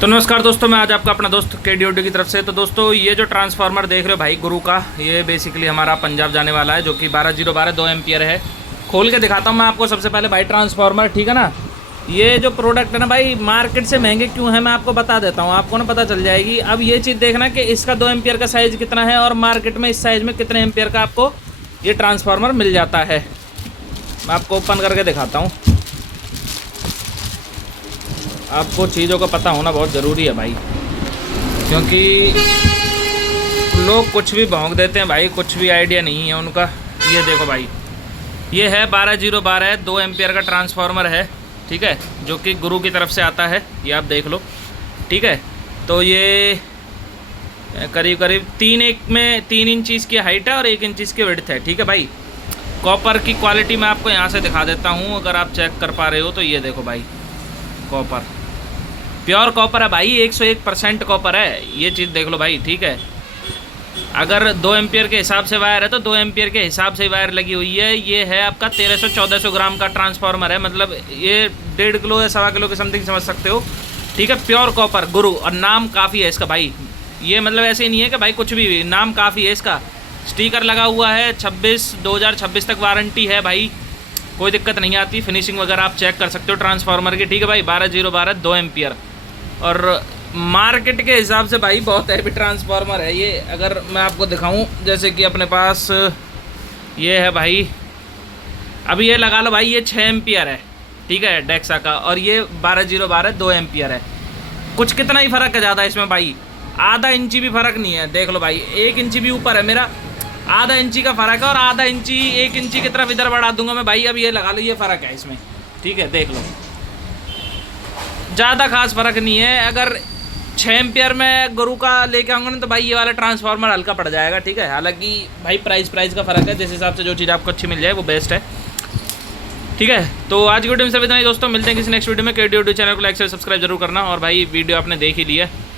तो नमस्कार दोस्तों, मैं आज आपका अपना दोस्त KDOD की तरफ से। तो दोस्तों, ये जो ट्रांसफार्मर देख रहे हो भाई गुरु का, ये बेसिकली हमारा पंजाब जाने वाला है, जो कि 12012 2 एम्पियर है। खोल के दिखाता हूँ मैं आपको सबसे पहले भाई ट्रांसफार्मर, ठीक है ना। ये जो प्रोडक्ट है ना भाई, मार्केट से महंगे क्यों है मैं आपको बता देता हूँ, आपको ना पता चल जाएगी। अब ये चीज़ देखना कि इसका 2 एम्पियर का साइज़ कितना है और मार्केट में इस साइज़ में कितने एम्पियर का आपको ये ट्रांसफार्मर मिल जाता है। मैं आपको ओपन करके दिखाता हूँ। आपको चीज़ों का पता होना बहुत ज़रूरी है भाई, क्योंकि लोग कुछ भी भौंक देते हैं भाई, कुछ भी आइडिया नहीं है उनका। ये देखो भाई, ये है 12012 2 एम्पियर का ट्रांसफार्मर है, ठीक है, जो कि गुरु की तरफ से आता है। ये आप देख लो, ठीक है। तो ये करीब करीब 3 इंच इसकी हाइट है और 1 इंच इसकी विड्थ है, ठीक है भाई। कॉपर की क्वालिटी मैं आपको यहाँ से दिखा देता हूँ, अगर आप चेक कर पा रहे हो तो। ये देखो भाई, कॉपर, प्योर कॉपर है भाई, 101% कॉपर है। ये चीज़ देख लो भाई, ठीक है। अगर 2 एम्पियर के हिसाब से वायर है तो 2 एम्पियर के हिसाब से वायर लगी हुई है। ये है आपका 1300-1400 ग्राम का ट्रांसफार्मर है, मतलब ये 1.5 किलो या 1.25 किलो के समथिंग समझ सकते हो, ठीक है। प्योर कॉपर गुरु, और नाम काफ़ी है इसका भाई। ये मतलब ऐसे ही नहीं है कि भाई कुछ भी, नाम काफ़ी है इसका। स्टिकर लगा हुआ है, 2026 तक वारंटी है भाई, कोई दिक्कत नहीं आती। फिनिशिंग वगैरह आप चेक कर सकते हो ट्रांसफार्मर की, ठीक है भाई। 12012 2 एम्पियर, और मार्केट के हिसाब से भाई बहुत हैवी ट्रांसफार्मर है ये। अगर मैं आपको दिखाऊं, जैसे कि अपने पास ये है भाई, अभी ये लगा लो भाई, ये 6 एम्पियर है, ठीक है, डेक्सा का, और ये 12012 2 एम्पियर है। कुछ कितना ही फ़र्क है ज़्यादा इसमें भाई, आधा इंची भी फ़र्क नहीं है। देख लो भाई, 1 इंची भी ऊपर है मेरा, आधा इंची का फ़र्क है, और आधा इंची 1 इंची की तरफ इधर बढ़ा दूंगा मैं भाई। अब ये लगा लो, ये फ़र्क है इसमें, ठीक है, देख लो, ज़्यादा खास फ़र्क नहीं है। अगर 6 एम्पियर में गुरु का लेके आऊँगा ना, तो भाई ये वाला ट्रांसफार्मर हल्का पड़ जाएगा, ठीक है। हालांकि भाई प्राइस का फ़र्क है, जिस हिसाब से जो चीज़ आपको अच्छी मिल जाए वो बेस्ट है, ठीक है। तो आज की वीडियो में सब इतना ही दोस्तों, मिलते हैं किसी नेक्स्ट वीडियो में। KDOD चैनल को लाइक से सब्सक्राइब जरूर करना, और भाई वीडियो आपने देख ही ली है।